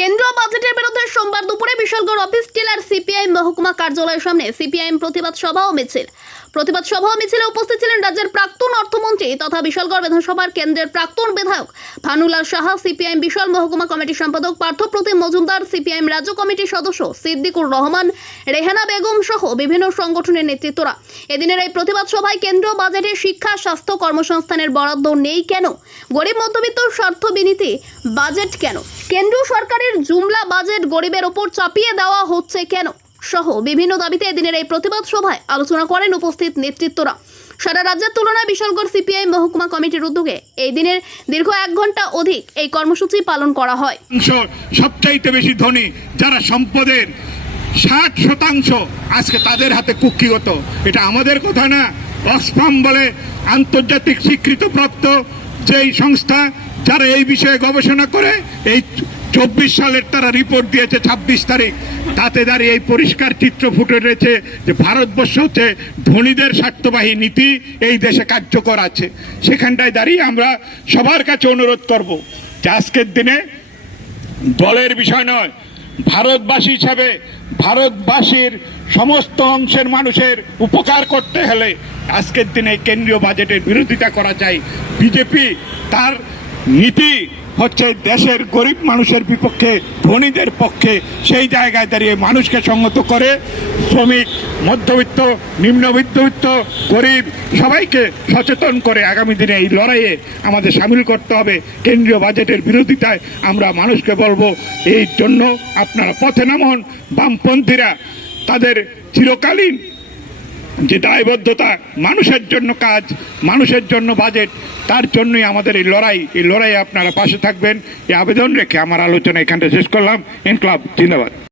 কেন্দ্রীয় বাজেটের বিরুদ্ধে সোমবার দুপুরে বিশালগড় অফিস টিলার সিপিআইএম মহকুমা কার্যালয়ের সামনে সিপিআইএম প্রতিবাদ সভা ও মিছিল। প্রতিবাদ সভা মিছিলে উপস্থিত ছিলেন রাজ্যের প্রাক্তন অর্থমন্ত্রী তথা বিশালগড় বিধানসভার কেন্দ্রের প্রাক্তন বিধায়ক ভানুলাল সাহা, সিপিআইএম বিশাল মহকুমা কমিটির সম্পাদক পার্থপ্রতিম মজুমদার, সিপিআইএম রাজ্য কমিটির সদস্য সিদ্দিকুর রহমান, রেহানা বেগম সহ বিভিন্ন সংগঠনের নেতৃত্বরা। এদিনের এই প্রতিবাদ সভায় কেন্দ্রীয় বাজেটে শিক্ষা, স্বাস্থ্য, কর্মসংস্থানের বরাদ্দ নেই কেন? গরিব মধ্যবিত্ত স্বার্থ বিনীতি বাজেট কেন? কেন্দ্রীয় সরকারের জুমলা বাজেট গরিবের ওপর চাপিয়ে দেওয়া হচ্ছে কেন? সহ বিভিন্ন দাবিতে এদিনের এই প্রতিবাদ সভায় আলোচনা করেন উপস্থিত নেতৃত্বরা। সারা রাজ্যের তুলনায় বিশালগড় সিপিআই মহকুমা কমিটির উদ্যোগে এই দিনের দীর্ঘ এক ঘণ্টা অধিক এই কর্মসূচি পালন করা হয়। সবচাইতে বেশি ধনী, যারা সম্পদের ষাট শতাংশ আজকে তাদের হাতে কুক্ষিগত। এটা আমাদের কথা না অক্সফাম বলে আন্তর্জাতিক স্বীকৃতপ্রাপ্ত যেই সংস্থা, যারা এই বিষয়ে গবেষণা করে, এই চব্বিশ সালের তারা রিপোর্ট দিয়েছে ছাব্বিশ তারিখ। তাতে দাঁড়িয়ে এই পরিষ্কার চিত্র ফুটে রয়েছে যে ভারতবর্ষ হচ্ছে ধনীদের স্বার্থবাহী নীতি, এই দেশে কার্যকর আছে। সেখানটায় দাঁড়িয়ে আমরা সবার কাছে অনুরোধ করব যে আজকের দিনে দলের বিষয় নয়, ভারতবাসী হিসাবে ভারতবাসীর সমস্ত অংশের মানুষের উপকার করতে হলে আজকের দিনে কেন্দ্রীয় বাজেটের বিরোধিতা করা চাই। বিজেপি তার নীতি হচ্ছে দেশের গরিব মানুষের বিপক্ষে, ধনীদের পক্ষে সেই জায়গায় দাঁড়িয়ে মানুষকে সংগত করে শ্রমিক, মধ্যবিত্ত নিম্ন মধ্যবিত্ত গরিব সবাইকে সচেতন করে আগামী দিনে এই লড়াইয়ে আমাদের সামিল করতে হবে। কেন্দ্রীয় বাজেটের বিরোধিতায় আমরা মানুষকে বলব, এই জন্য আপনারা পথে নামন। বামপন্থীরা তাদের চিরকালীন যে দায়বদ্ধতা মানুষের জন্য কাজ, মানুষের জন্য বাজেট তার জন্যই আমাদের এই লড়াই। এই লড়াই আপনারা পাশে থাকবেন। এই আবেদন রেখে আমার আলোচনা এখানটা শেষ করলাম। ইনকলাব জিন্দাবাদ